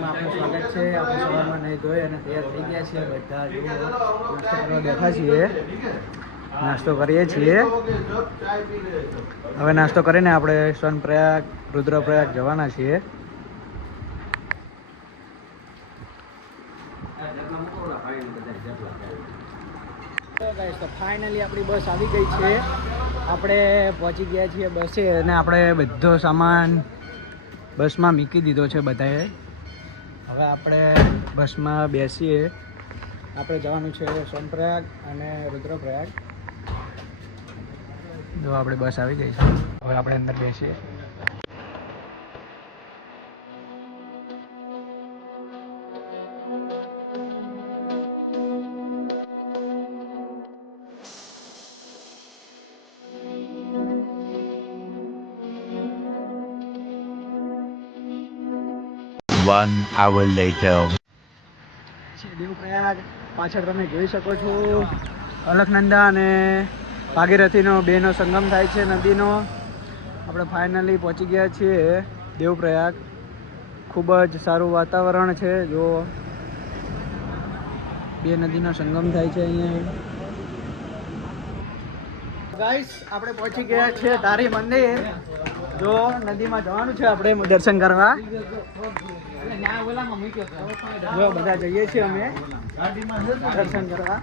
બ્લોગમાં આપનું સ્વાગત છે. આપણે સવારમાં નહીં ધોઈ અને તૈયાર થઈ ગયા છીએ બધા. જો નાસ્તો કરવા બેઠા છીએ, નાસ્તો કરીએ છીએ. હવે નાસ્તો કરીને આપણે સોનપ્રયાગ રુદ્રપ્રયાગ જવાના છીએ. તો ફાઇનલી આપણી બસ આવી ગઈ છે. આપણે પહોંચી ગયા છીએ બસે અને આપણે બધો સામાન બસમાં મૂકી દીધો છે બધાએ. હવે આપણે બસમાં બેસીએ. આપણે જવાનું છે સોનપ્રયાગ અને રુદ્રપ્રયાગ. જો આપણે બસ આવી ગઈ છે. હવે આપણે અંદર બેસીએ. One hour later. દેવપ્રયાગ પાછળ તમે જોઈ શકો છો અલકનંદા અને ભાગીરથીનો બેનો સંગમ થાય છે નદીનો. આપણે ફાઇનલી પહોંચી ગયા છીએ દેવપ્રયાગ. ખૂબ જ સારું વાતાવરણ છે. જો બે નદીનો સંગમ થાય છે અહીંયા. ગાઈસ આપણે પહોંચી ગયા છીએ તારી મંદિર. જો નદીમાં જવાનું છે આપણે દર્શન કરવા. જો બધા જઈએ છીએ અમે દર્શન કરવા.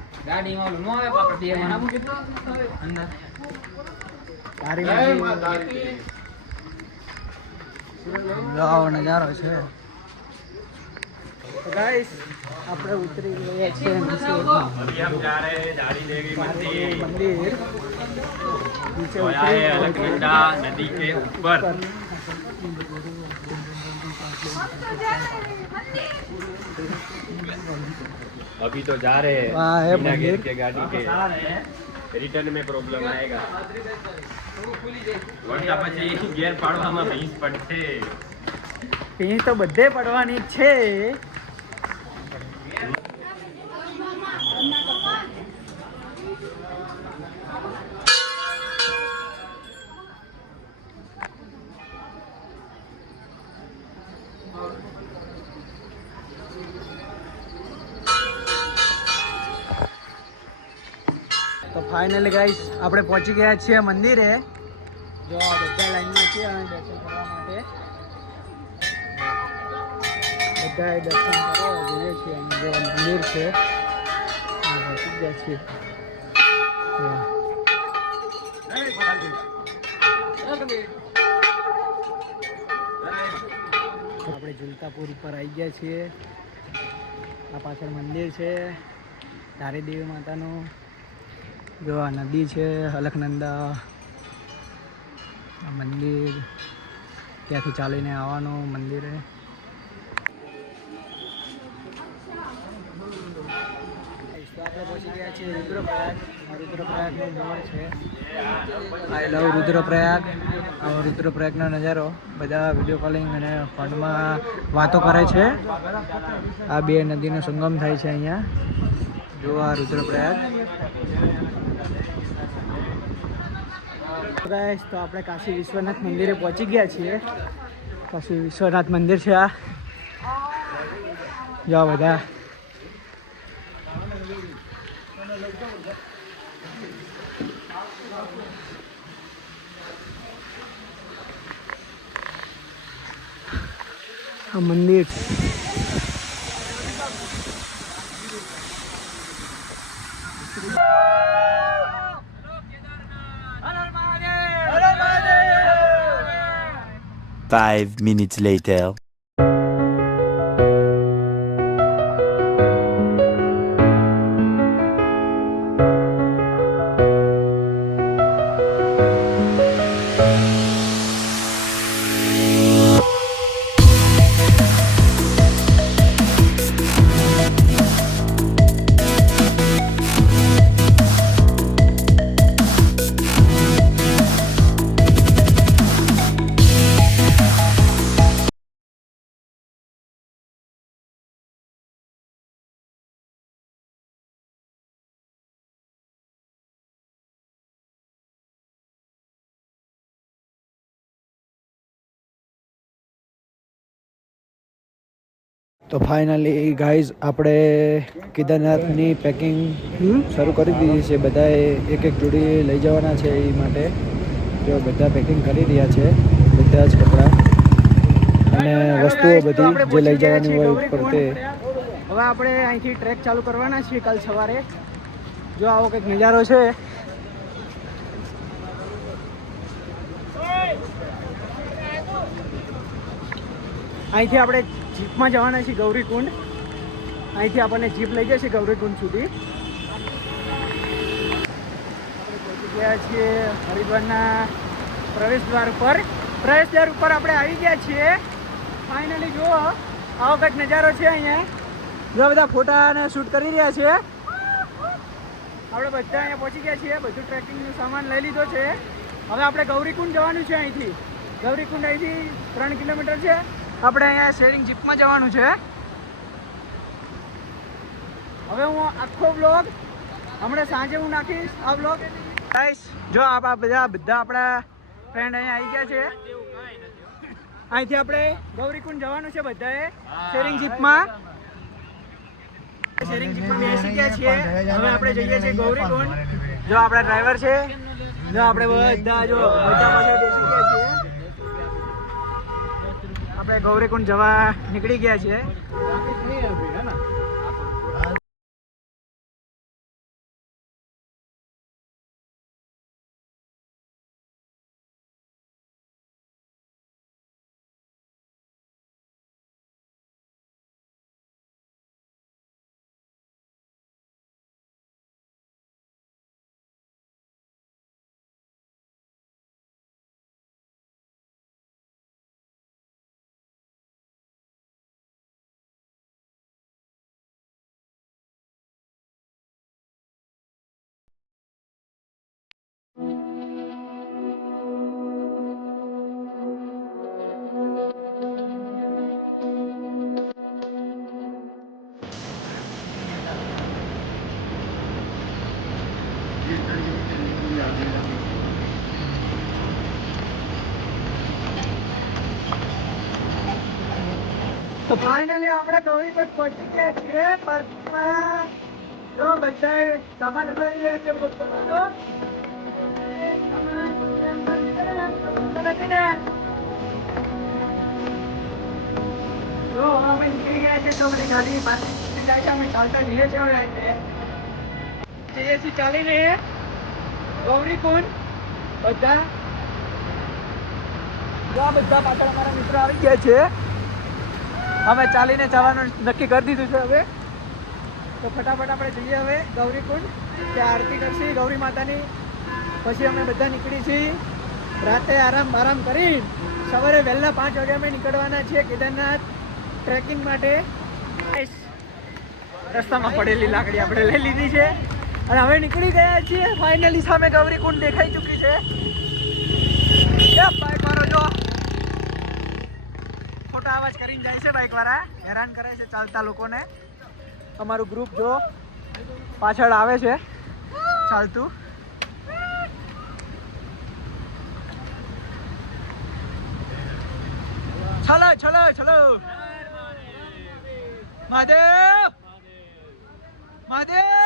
નજારો છે. ગાઈસ આપણે ઉતરી ગયા છીએ મંદિર. नदी के ऊपर अभी तो जा रहे हैं बिना गियर के गाड़ी के. रिटर्न में प्रॉब्लम आएगा. વળતા પછી ગેર પાડવામાં ભીંસ પડશે. ભીંસ તો બધે પડવાની છે. તો ફાઇનલી ગાઈસ આપણે પહોંચી ગયા છીએ મંદિરે. જો આ બધા લાઈનમાં છે અને દર્શન કરવા માટે બધાએ દર્શન કરવા જોઈએ છીએ. અને જો મંદિર છે પહોંચી ગયા છીએ. આપણે ઝુલતાપુર ઉપર આવી ગયા છીએ. આ પાછળ મંદિર છે ધારી દેવી માતાનું. જો આ નદી છે અલકનંદા. આ મંદિર ત્યાંથી ચાલીને આવવાનું મંદિરે. તો આપણે પહોંચી ગયા છીએ રુદ્રપ્રયાગ. રુદ્રપ્રયાગનો મોડ છે. આઈ લવ રુદ્રપ્રયાગ. આ રુદ્રપ્રયાગનો નજારો. બધા વિડીયો કોલિંગ અને ફોનમાં વાતો કરે છે. આ બે નદીનો સંગમ થાય છે અહીંયા. જો આ રુદ્રપ્રયાગ. ગાઈસ તો આપણે કાશી વિશ્વનાથ મંદિરે પહોંચી ગયા છીએ. કાશી વિશ્વનાથ મંદિર છે આ. જો બધા આ મંદિર. Five minutes later. તો ફાઇનલી ગાઈઝ આપણે કેદારનાથની પેકિંગ શરૂ કરી દીધી છે. બધાએ એક એક જોડી લઈ જવાના છે. એ માટે જો બધા પેકિંગ કરી રહ્યા છે, બધા જ કપડાં અને વસ્તુઓ બધી જે લઈ જવાની હોય ઉપર તે. હવે આપણે અહીંથી ટ્રેક ચાલુ કરવાના છીએ કાલ સવારે. જો આવો કંઈક નજારો છે. અહીંથી આપણે જીપમાં જવાના છીએ ગૌરીકુંડ. અહીંથી આપણને જીપ લઈ જશે ગૌરીકુંડ સુધી. આપણે પહોંચી ગયા છીએ હરિદ્વારના પ્રવેશ દ્વાર ઉપર. પ્રવેશ દ્વાર ઉપર આપણે આવી ગયા છીએ. ફાઇનલી જુઓ આવો કંઈક નજારો છે. અહીંયા જો બધા ફોટા અને શૂટ કરી રહ્યા છે. આપણે બધા અહીંયા પહોંચી ગયા છીએ. બધું ટ્રેકિંગનું સામાન લઈ લીધો છે. હવે આપણે ગૌરીકુંડ જવાનું છે. અહીંથી ગૌરીકુંડ અહીંથી 3 કિલોમીટર છે. આપણે અહીંયા શેરિંગ જીપમાં જવાનું છે. હવે હું આખો બ્લોગ હમણાં સાંજે હું નાખીશ. આ બ્લોગ ગાઈસ જો આ બધા આપણા ફ્રેન્ડ અહીંયા આવી ગયા છે. અહીંથી આપણે ગૌરીકુંડ જવાનું છે બધાએ શેરિંગ જીપમાં. શેરિંગ જીપમાં બેસી ગયા છીએ. હવે આપણે જઈએ છીએ ગૌરીકુંડ. જો આપણા ડ્રાઈવર છે. જો આપણે બધા પાસે બેસી ગયા છીએ. આપણે ગૌરીકુંડ જવા નીકળી ગયા છીએ. તો ફાઇનલી આપણે ગૌરીકુંડ પહોંચી ગયા છીએ. બસમાં જો બધાએ સામાન લઈ લે છે. જો અમે નીકળી ગયા છે. તો બધી ગાડી પાછી જાય છે. અમે ચાલતા જઈએ છીએ. જઈએ છીએ ચાલીને ગૌરીકુંડ. બધા જો બધા પાછળ અમારા મિત્રો આવી ગયા છે. અમે ચાલીને જવાનું નક્કી કરી દીધું છે. હવે તો ફટાફટ આપણે જઈએ હવે ગૌરીકુંડ. ત્યાં આરતી કરશી ગૌરી માતાની. પછી અમે બધા નીકળી છીએ. રાતે આરામ કરી સવારે વહેલા 5 વાગે અમે નીકળવાના છીએ કેદારનાથ ટ્રેકિંગ માટે. રસ્તામાં પડેલી લાકડી આપણે લઈ લીધી છે અને હવે નીકળી ગયા છીએ. ફાઇનલી સામે ગૌરીકુંડ દેખાઈ ચૂકી છે. બાઇક વાળો જો ખોટા અવાજ કરીને જાય છે. બાઇક વાળા હેરાન કરે છે ચાલતા લોકોને. અમારું ગ્રુપ જો પાછળ આવે છે ચાલતું. ચલો ચલો ચલો મહાદેવ મહાદેવ.